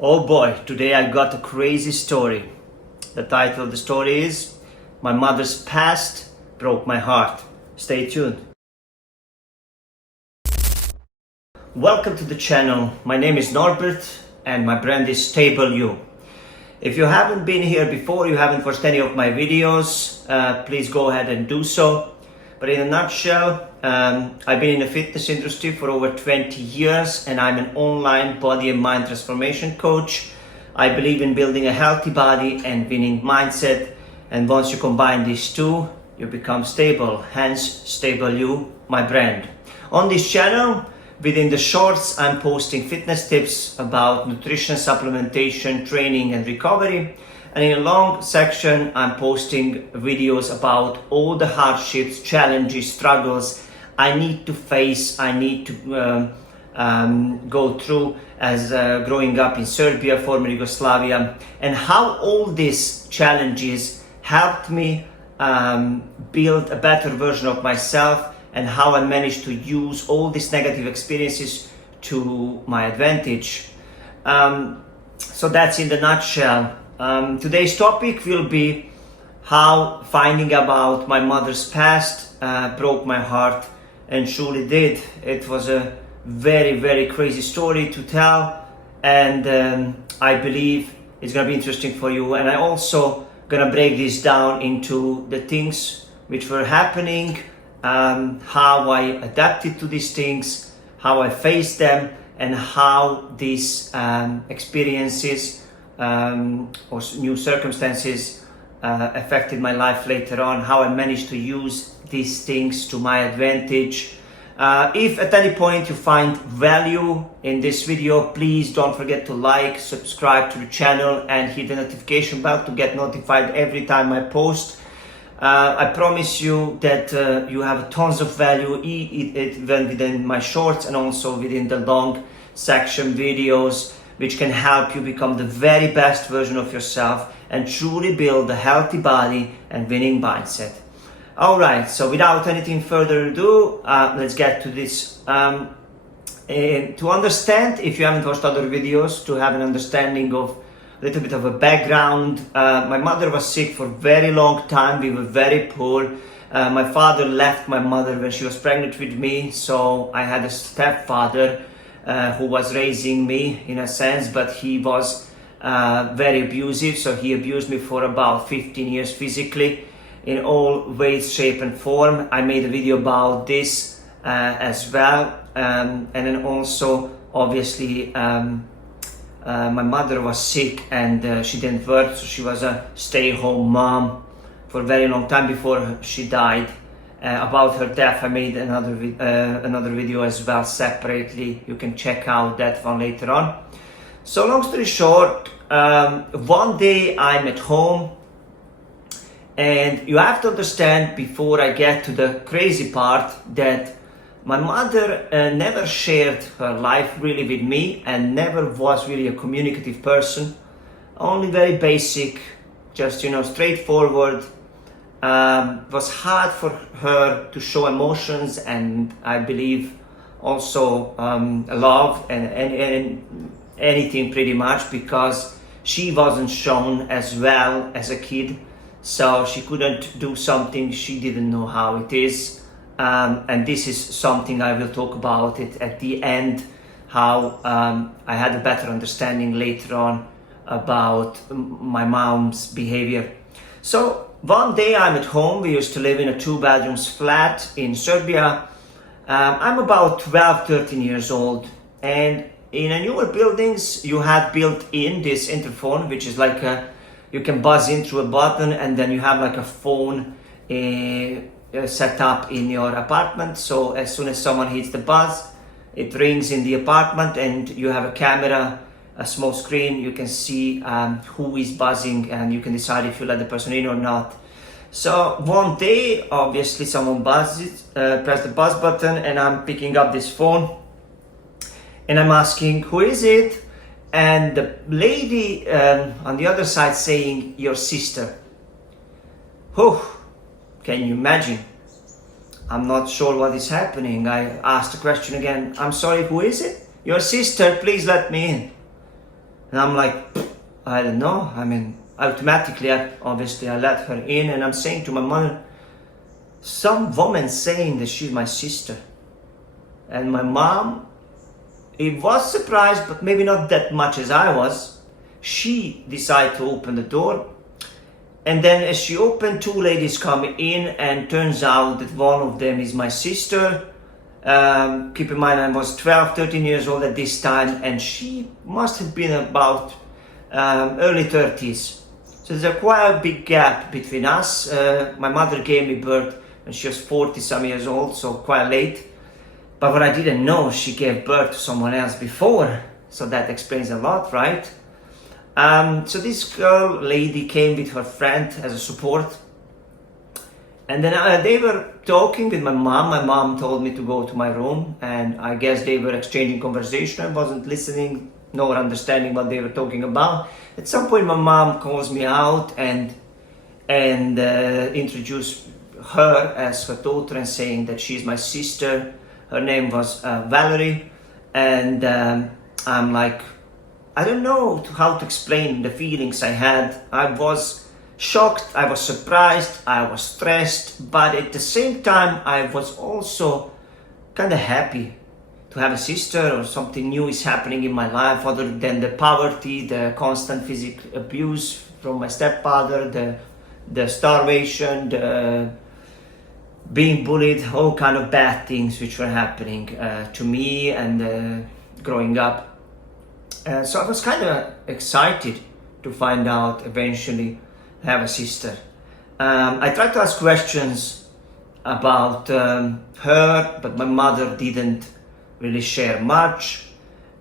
Oh boy, today I got a crazy story. The title of the story is My Mother's Past Broke My Heart. Stay tuned. Welcome to the channel. My name is Norbert and my brand is StableYou. If you haven't been here before, you haven't watched any of my videos, please go ahead and do so. But in a nutshell, I've been in the fitness industry for over 20 years and I'm an online body and mind transformation coach. I believe in building a healthy body and winning mindset. And once you combine these two, you become stable. Hence, StableYou, my brand. On this channel, within the shorts, I'm posting fitness tips about nutrition, supplementation, training and recovery. And in a long section, I'm posting videos about all the hardships, challenges, struggles I need to face, I need to go through as growing up in Serbia, former Yugoslavia, and how all these challenges helped me build a better version of myself, and how I managed to use all these negative experiences to my advantage. So that's in the nutshell. Today's topic will be how finding about my mother's past broke my heart, and truly did. It was a very, very crazy story to tell, and I believe it's gonna be interesting for you. And I also gonna break this down into the things which were happening, how I adapted to these things, how I faced them, and how these experiences or new circumstances affected my life later on, how I managed to use these things to my advantage. If at any point you find value in this video, please don't forget to like, subscribe to the channel and hit the notification bell to get notified every time I post. I promise you that you have tons of value even within my shorts and also within the long section videos, which can help you become the very best version of yourself and truly build a healthy body and winning mindset. Alright, so without anything further ado, let's get to this. To understand, if you haven't watched other videos, to have an understanding of a little bit of a background, my mother was sick for a very long time. We were very poor. My father left my mother when she was pregnant with me, so I had a stepfather who was raising me in a sense, but he was very abusive. So he abused me for about 15 years physically in all ways, shape and form. I made a video about this as well, and then also obviously my mother was sick and she didn't work, so she was a stay-home mom for a very long time before she died. About her death, I made another video as well separately. You can check out that one later on. So long story short, one day I'm at home, and you have to understand before I get to the crazy part that my mother never shared her life really with me and never was really a communicative person. Only very basic, just straightforward. Was hard for her to show emotions, and I believe also love and anything pretty much, because she wasn't shown as well as a kid, so she couldn't do something she didn't know how it is, and this is something I will talk about it at the end, how I had a better understanding later on about my mom's behavior. So one day I'm at home. We used to live in a 2-bedroom flat in Serbia. I'm about 12-13 years old, and in a newer buildings you have built in this interphone, which is like you can buzz in through a button, and then you have like a phone set up in your apartment. So as soon as someone hits the buzz, it rings in the apartment, and you have a camera, a small screen. You can see who is buzzing, and you can decide if you let the person in or not. So one day, obviously someone buzzes, press the buzz button, and I'm picking up this phone and I'm asking, who is it? And the lady on the other side saying, your sister. Whew, can you imagine? I'm not sure what is happening. I asked the question again, I'm sorry, who is it? Your sister, please let me in. And I'm like, I don't know. I mean, automatically, obviously, I let her in, and I'm saying to my mother, some woman saying that she's my sister. And my mom, it was surprised, but maybe not that much as I was. She decided to open the door. And then as she opened, two ladies come in, and turns out that one of them is my sister. Keep in mind, I was 12, 13 years old at this time, and she must have been about early 30s. So there's quite a big gap between us. My mother gave me birth when she was 40 some years old, so quite late. But what I didn't know, she gave birth to someone else before. So that explains a lot, right? So this lady came with her friend as a support. And then they were talking with my mom. My mom told me to go to my room, and I guess they were exchanging conversation. I wasn't listening nor understanding what they were talking about. At some point, my mom calls me out and introduced her as her daughter, and saying that she's my sister. Her name was Valerie, and I'm like, I don't know how to explain the feelings I had. I was shocked, I was surprised, I was stressed, but at the same time I was also kind of happy to have a sister, or something new is happening in my life other than the poverty, the constant physical abuse from my stepfather, the starvation, the being bullied, all kind of bad things which were happening to me and growing up. So I was kind of excited to find out eventually have a sister. I tried to ask questions about her, but my mother didn't really share much.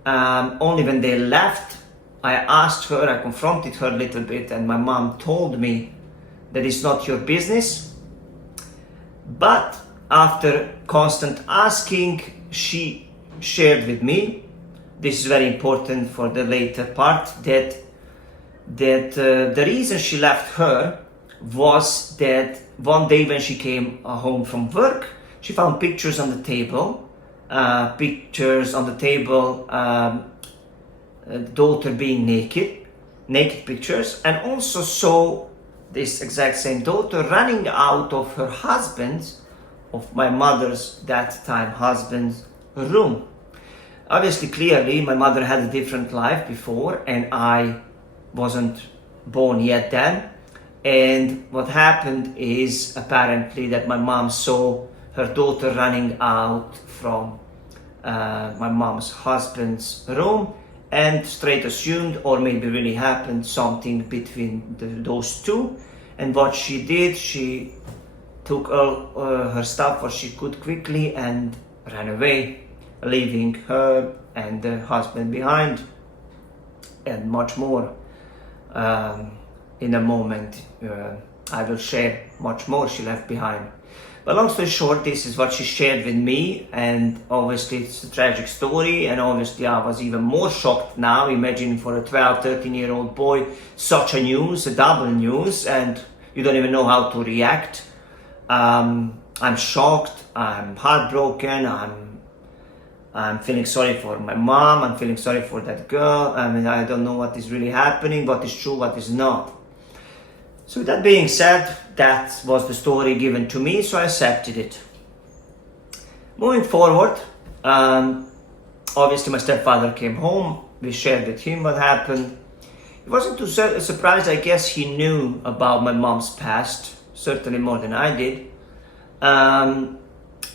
Only when they left, I asked her, I confronted her a little bit, and my mom told me that it's not your business. But after constant asking, she shared with me, this is very important for the later part, that the reason she left her was that one day when she came home from work, she found pictures on the table, daughter being naked pictures, and also saw this exact same daughter running out of her husband's, of my mother's that time husband's room. Obviously, clearly, my mother had a different life before, and I wasn't born yet then. And what happened is apparently that my mom saw her daughter running out from my mom's husband's room, and straight assumed, or maybe really happened, something between those two. And what she did, she took all her stuff what she could quickly and ran away, leaving her and the husband behind, and much more. In a moment, I will share much more she left behind. But long story short, this is what she shared with me, and obviously it's a tragic story, and obviously I was even more shocked now. Imagine for a 12, 13-year-old boy, such a news, a double news, and you don't even know how to react. I'm shocked, I'm heartbroken, I'm feeling sorry for my mom, I'm feeling sorry for that girl. I mean, I don't know what is really happening, what is true, what is not. So with that being said, that was the story given to me, so I accepted it. Moving forward, obviously my stepfather came home, we shared with him what happened. It wasn't too surprised, I guess he knew about my mom's past, certainly more than I did. And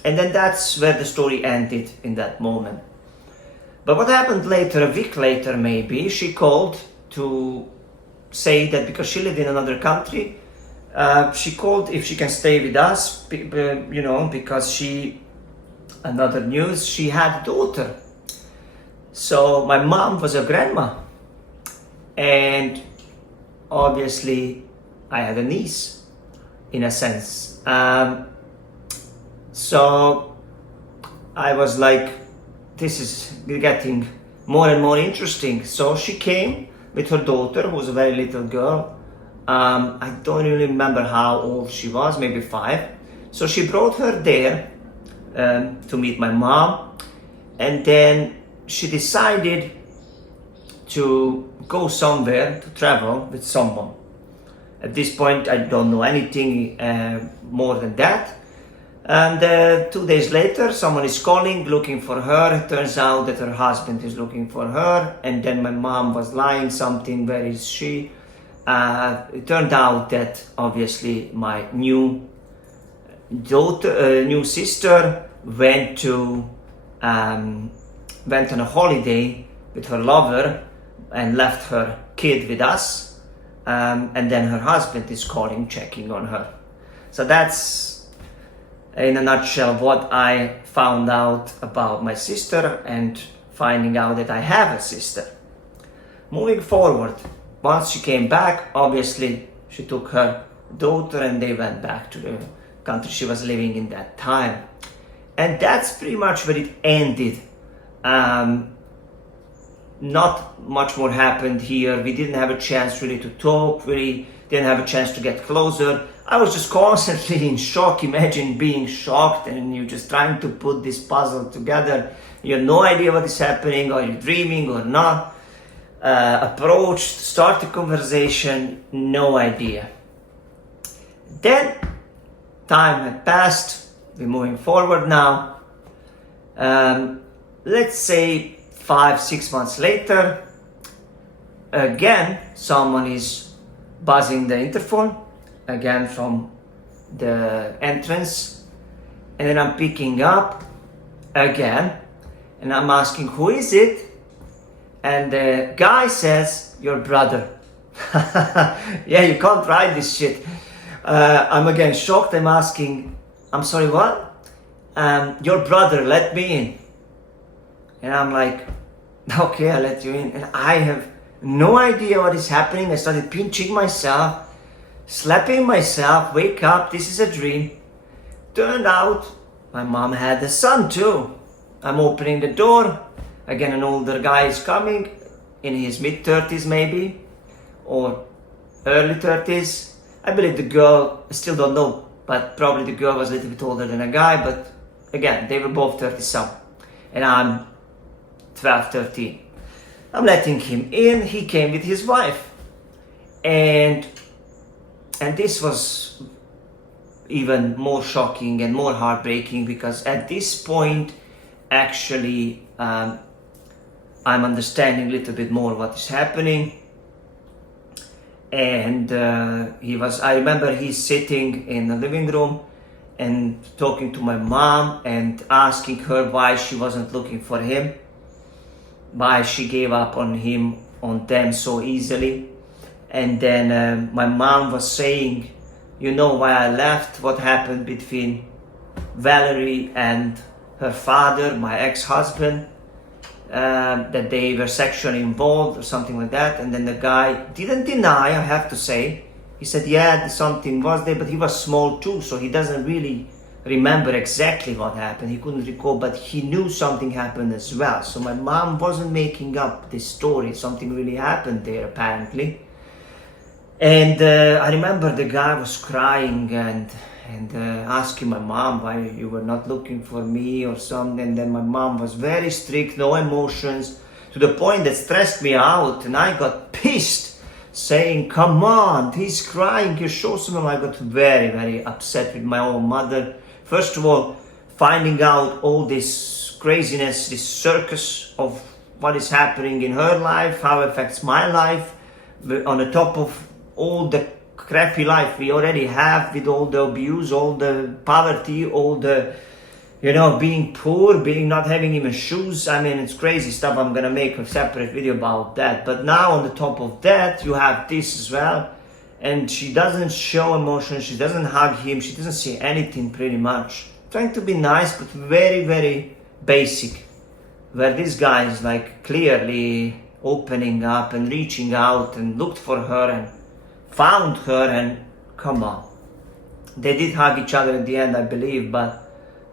then that's where the story ended in that moment. But what happened later, a week later maybe, she called to say that because she lived in another country, she called if she can stay with us, because another news, she had a daughter. So my mom was a grandma, and obviously I had a niece, in a sense. So I was like, this is getting more and more interesting. So she came with her daughter, who was a very little girl. I don't really remember how old she was, maybe 5. So she brought her there to meet my mom, and then she decided to go somewhere, to travel with someone. At this point, I don't know anything more than that. And 2 days later, someone is calling, looking for her. It turns out that her husband is looking for her. And then my mom was lying something, where is she? It turned out that obviously my new sister went on a holiday with her lover and left her kid with us. And then her husband is calling, checking on her. So that's, in a nutshell, what I found out about my sister and finding out that I have a sister. Moving forward, once she came back, obviously she took her daughter and they went back to the country she was living in that time. And that's pretty much where it ended. Not much more happened here. We didn't have a chance really to talk, really didn't have a chance to get closer. I was just constantly in shock. Imagine being shocked and you're just trying to put this puzzle together. You have no idea what is happening, are you dreaming or not? Approached, start a conversation, no idea. Then time had passed, we're moving forward now. Let's say 5-6 months later, again someone is buzzing the interphone, again from the entrance, and then I'm picking up again and I'm asking, who is it? And the guy says, your brother. Yeah, you can't write this shit. I'm again shocked. I'm asking, I'm sorry, what? Your brother, let me in. And I'm like, okay, I'll let you in. And I have no idea what is happening. I started pinching myself, slapping myself, wake up, this is a dream. Turned out my mom had a son too. I'm opening the door. Again, an older guy is coming, in his mid-30s maybe, or early 30s. I believe the girl, I still don't know, but probably the girl was a little bit older than a guy, but again, they were both 30-some. And I'm 12, 13. I'm letting him in. He came with his wife. And this was even more shocking and more heartbreaking, because at this point, actually, I'm understanding a little bit more what is happening. And I remember he's sitting in the living room and talking to my mom and asking her why she wasn't looking for him, why she gave up on him, on them so easily. And then my mom was saying, you know why I left, what happened between Valerie and her father, my ex-husband, that they were sexually involved or something like that. And then the guy didn't deny, I have to say. He said, yeah, something was there, but he was small too, so he doesn't really remember exactly what happened. He couldn't recall, but he knew something happened as well. So my mom wasn't making up this story. Something really happened there, apparently. And I remember the guy was crying and asking my mom why you were not looking for me or something. And then my mom was very strict, no emotions, to the point that stressed me out. And I got pissed, saying, come on, he's crying, you show some. I got very, very upset with my own mother. First of all, finding out all this craziness, this circus of what is happening in her life, how it affects my life, on the top of all the crappy life we already have, with all the abuse, all the poverty, all the, being poor, being not having even shoes. I mean, it's crazy stuff. I'm gonna make a separate video about that. But now on the top of that, you have this as well. And she doesn't show emotion, she doesn't hug him, she doesn't say anything pretty much. Trying to be nice, but very, very basic. Where this guy is like clearly opening up and reaching out and looked for her and found her, and come on. They did hug each other at the end, I believe, but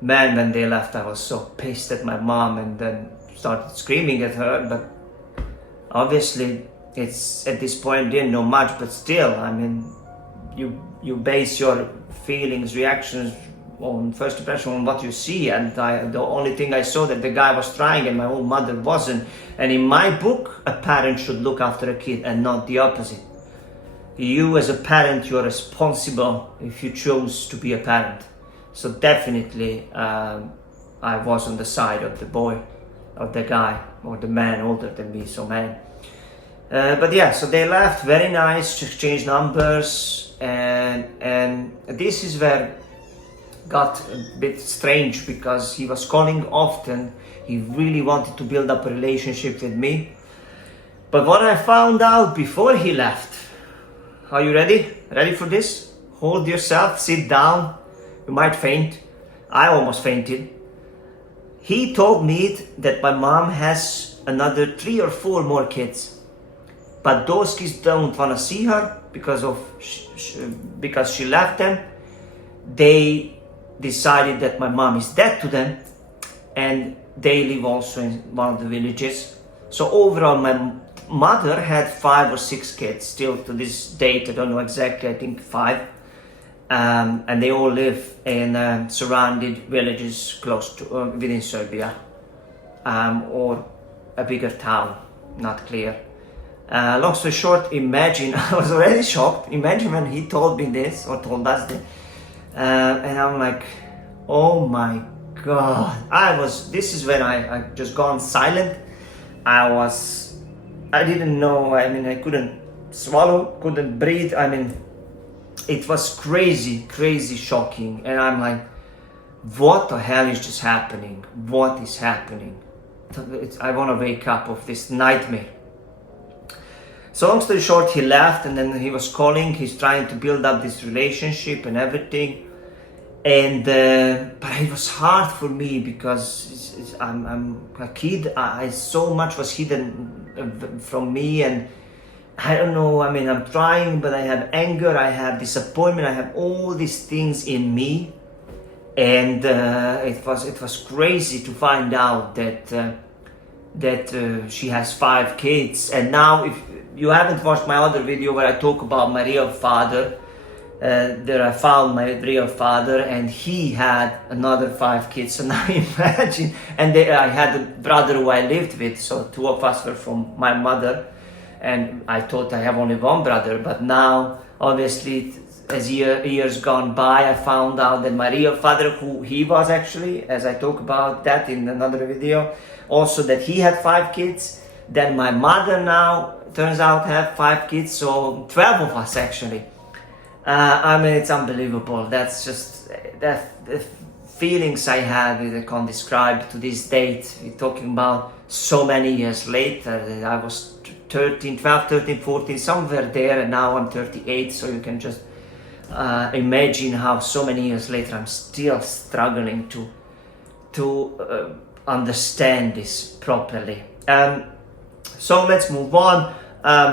man, when they left, I was so pissed at my mom and then started screaming at her. But obviously, it's at this point didn't know much, but still, I mean, you base your feelings, reactions on first impression on what you see, and the only thing I saw that the guy was trying and my own mother wasn't. And in my book, a parent should look after a kid and not the opposite. You as a parent, you're responsible if you chose to be a parent. So definitely I was on the side of the boy, of the guy, or the man older than me, so man. But yeah, so they left, very nice, exchanged numbers, and this is where got a bit strange, because he was calling often. He really wanted to build up a relationship with me. But what I found out before he left, are you ready? Ready for this? Hold yourself, sit down, you might faint. I almost fainted. He told me that my mom has another 3 or 4 more kids, but those kids don't want to see her because she left them. They decided that my mom is dead to them, and they live also in one of the villages. So overall, my mother had 5 or 6 kids. Still to this date, I don't know exactly, I think 5. And they all live in surrounded villages close to within Serbia, or a bigger town, not clear. Long story short, imagine, I was already shocked. Imagine when he told me this, or told us this, and I'm like, oh my God. This is when I just gone silent. I didn't know, I mean, I couldn't swallow, couldn't breathe. I mean, it was crazy, crazy shocking. And I'm like, what the hell is just happening? What is happening? I want to wake up of this nightmare. So long story short, he left, and then he was calling. He's trying to build up this relationship and everything. And but it was hard for me because I'm a kid. I so much was hidden from me, and I don't know. I mean, I'm trying, but I have anger, I have disappointment, I have all these things in me, and it was crazy to find out that she has 5 kids. And now, if you haven't watched my other video where I talk about my real father, there I found my real father, and he had another 5 kids. So now imagine, and I had a brother who I lived with, so 2 of us were from my mother, and I thought I have only 1 brother. But now, obviously, as years gone by, I found out that my real father, who he was actually, as I talk about that in another video, also that he had 5 kids. Then my mother now turns out have 5 kids, so 12 of us actually. I mean, it's unbelievable. That's just the feelings I have, I can't describe to this date. We're talking about so many years later. I was 12, 13, 14, somewhere there, and now I'm 38. So you can just imagine how so many years later I'm still struggling to understand this properly. So let's move on.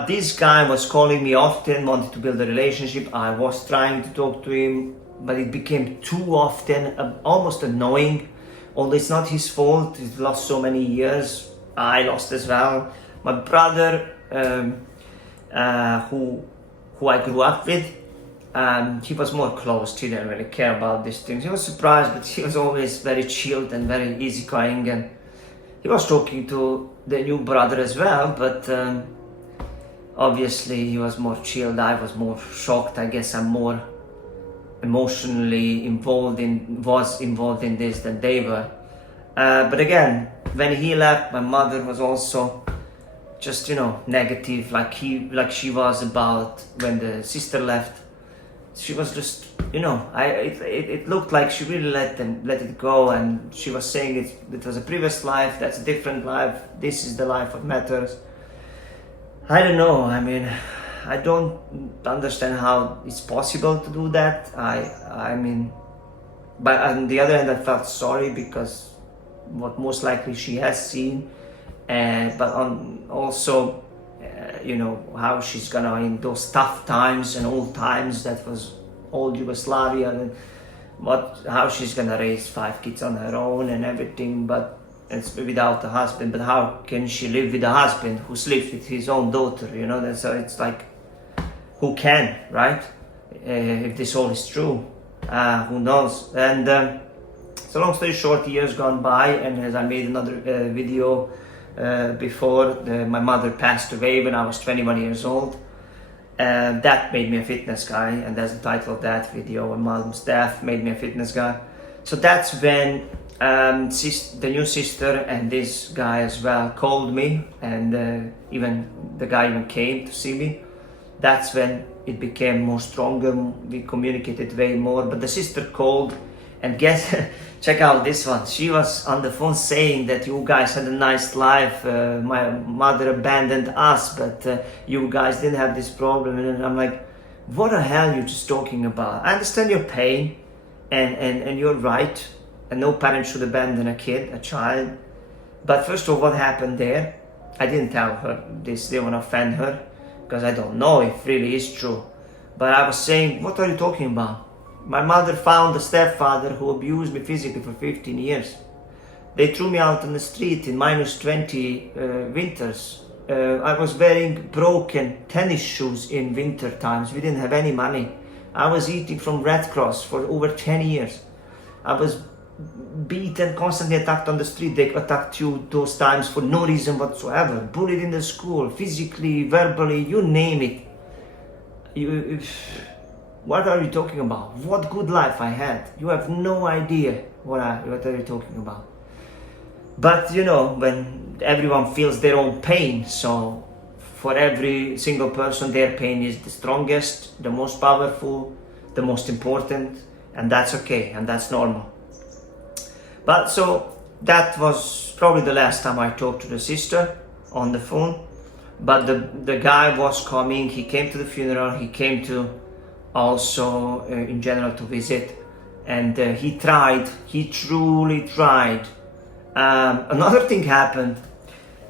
This guy was calling me often, wanted to build a relationship. I was trying to talk to him, but it became too often, almost annoying. Although it's not his fault, he's lost so many years. I lost as well. My brother, who I grew up with, he was more closed. He didn't really care about these things. He was surprised, but he was always very chilled and very easygoing. And he was talking to the new brother as well, but obviously he was more chilled. I was more shocked. I guess I'm more emotionally involved in this than they were. But again, when he left, my mother was also just, negative, like she was about when the sister left. She was just, it looked like she really let it go, and she was saying it was a previous life, that's a different life, this is the life that matters. I don't know. I mean, I don't understand how it's possible to do that. I mean, but on the other hand, I felt sorry because what most likely she has seen, but also, how she's gonna, in those tough times and old times, that was old Yugoslavia, and how she's gonna raise 5 kids on her own and everything, but it's without a husband. But how can she live with a husband who sleeps with his own daughter? So it's like, who can, right? If this all is true. Who knows? And so long story short, years gone by, and as I made another video before, my mother passed away when I was 21 years old. That made me a fitness guy, and that's the title of that video. My mom's death made me a fitness guy. So that's when the new sister and this guy as well called me, and even the guy even came to see me. That's when it became more stronger. We communicated way more. But the sister called, and guess, check out this one. She was on the phone saying that you guys had a nice life. My mother abandoned us, but you guys didn't have this problem. And I'm like, what the hell are you just talking about? I understand your pain, and you're right. And no parent should abandon a child. But first of all, what happened there? I didn't tell her this, didn't want to offend her, because I don't know if it really is true. But I was saying, what are you talking about? My mother found a stepfather who abused me physically for 15 years. They threw me out on the street in -20 winters. I was wearing broken tennis shoes in winter times. We didn't have any money. I was eating from Red Cross for over 10 years. I was beaten, constantly attacked on the street. They attacked you those times for no reason whatsoever. Bullied in the school, physically, verbally, you name it. What are you talking about? What good life I had. You have no idea what are you talking about. But you know, when everyone feels their own pain, so for every single person, their pain is the strongest, the most powerful, the most important, and that's okay, and that's normal. But so that was probably the last time I talked to the sister on the phone. But the guy was coming. He came to the funeral. He came to also in general to visit, and he tried. He truly tried. Another thing happened.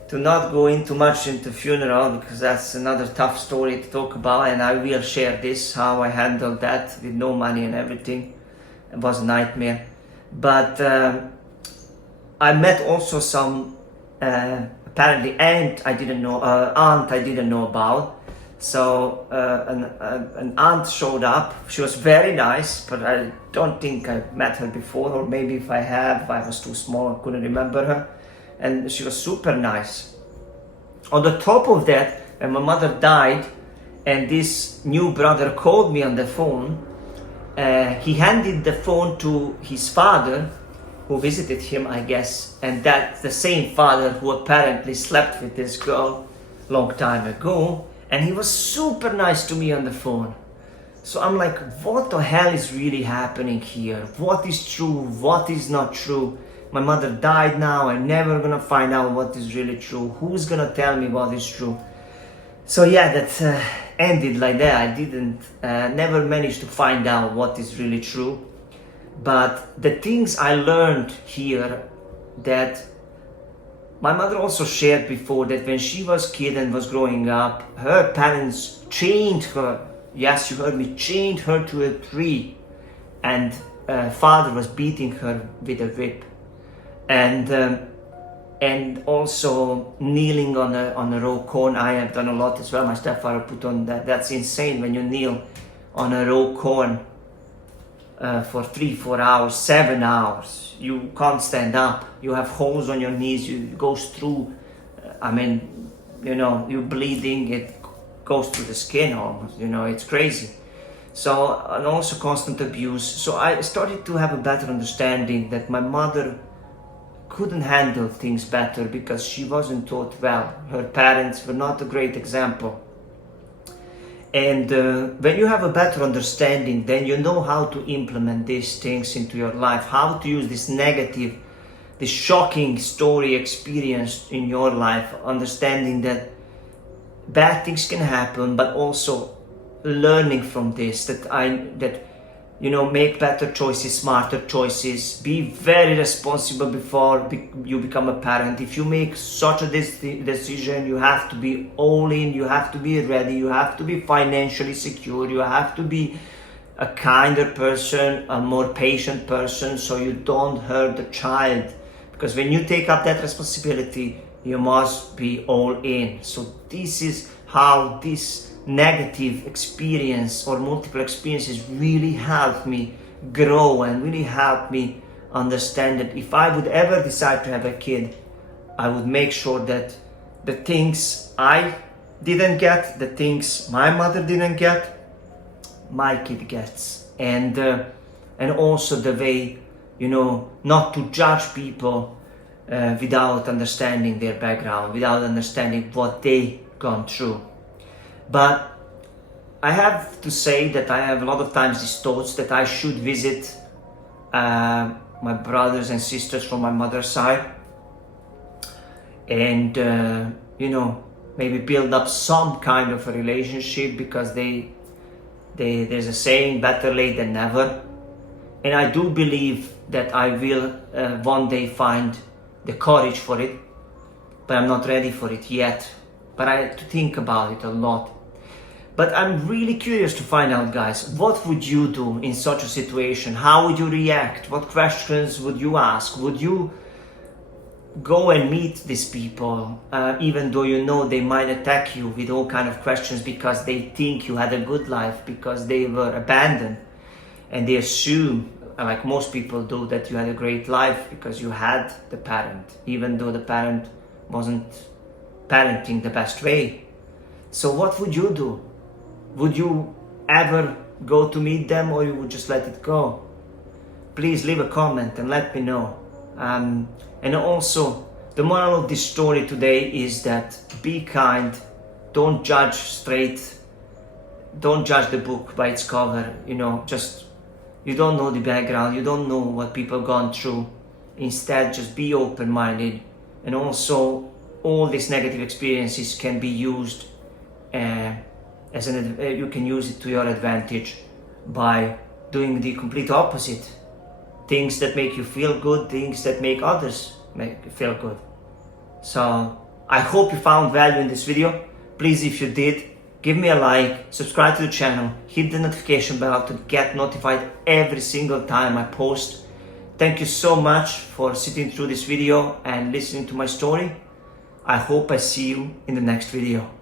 To not go into much into funeral, because that's another tough story to talk about, and I will share this, how I handled that with no money and everything. It was a nightmare. But I met also some apparently aunt I didn't know about. So an aunt showed up. She was very nice, but I don't think I met her before, or maybe if I have, I was too small, I couldn't remember her. And she was super nice. On the top of that, when my mother died, and this new brother called me on the phone, he handed the phone to his father, who visited him, I guess, and that's the same father who apparently slept with this girl long time ago, and he was super nice to me on the phone. So I'm like, what the hell is really happening here? What is true? What is not true? My mother died now. I'm never gonna find out what is really true. Who's gonna tell me what is true? So yeah, that ended like that. I didn't, never managed to find out what is really true. But the things I learned here, that my mother also shared before, that when she was a kid and was growing up, her parents chained her. Yes, you heard me, chained her to a tree, and father was beating her with a whip. And also kneeling on a raw corn. I have done a lot as well. My stepfather put on that. That's insane when you kneel on a raw corn for 3-4 hours, 7 hours. You can't stand up. You have holes on your knees. It goes through. I mean, you know, you're bleeding. It goes through the skin almost. You know, it's crazy. So, and also constant abuse. So I started to have a better understanding that my mother couldn't handle things better because she wasn't taught well. Her parents were not a great example. And when you have a better understanding, then you know how to implement these things into your life, how to use this negative, this shocking story experience in your life, understanding that bad things can happen, but also learning from this, that you know, make better choices, smarter choices, be very responsible before you become a parent. If you make such a decision, you have to be all in, you have to be ready, you have to be financially secure, you have to be a kinder person, a more patient person, so you don't hurt the child. Because when you take up that responsibility, you must be all in. So this is how this negative experience or multiple experiences really helped me grow and really helped me understand that if I would ever decide to have a kid, I would make sure that the things I didn't get, the things my mother didn't get, my kid gets. And also the way, not to judge people without understanding their background, without understanding what they gone through. But I have to say that I have a lot of times these thoughts that I should visit my brothers and sisters from my mother's side, and maybe build up some kind of a relationship, because there's a saying, better late than never. And I do believe that I will one day find the courage for it, but I'm not ready for it yet. But I have to think about it a lot. But I'm really curious to find out, guys, what would you do in such a situation? How would you react? What questions would you ask? Would you go and meet these people, even though they might attack you with all kind of questions because they think you had a good life, because they were abandoned, and they assume, like most people do, that you had a great life because you had the parent, even though the parent wasn't parenting the best way. So what would you do? Would you ever go to meet them, or you would just let it go? Please leave a comment and let me know. And also, the moral of this story today is that be kind, don't judge don't judge the book by its cover. You don't know the background, you don't know what people gone through. Instead, just be open-minded. And also, all these negative experiences can be used you can use it to your advantage by doing the complete opposite. Things that make you feel good, things that make others feel good. So I hope you found value in this video. Please, if you did, give me a like, subscribe to the channel, hit the notification bell to get notified every single time I post. Thank you so much for sitting through this video and listening to my story. I hope I see you in the next video.